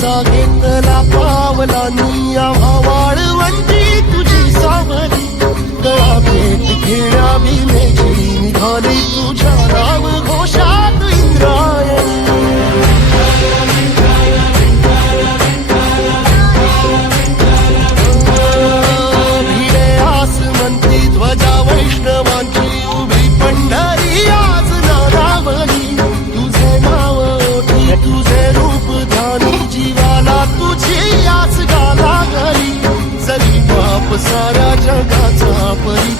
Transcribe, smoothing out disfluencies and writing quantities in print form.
पावलाचा घेतला पावलांनी आम्हा वाळवंटी तुझी सावली गळा भेट घेण्या भीमेची निघाली तुझ्या नाव घोषात इंद्रायणी भिडे आसमंती ध्वजा वैष्णवांची उभी पंढरी आज नारावली तुझे नाव ओठी तुझे रूप ध्यानी जीवाला तुझी आस गाला घरी जरी बाप साऱ्या जगाचा परी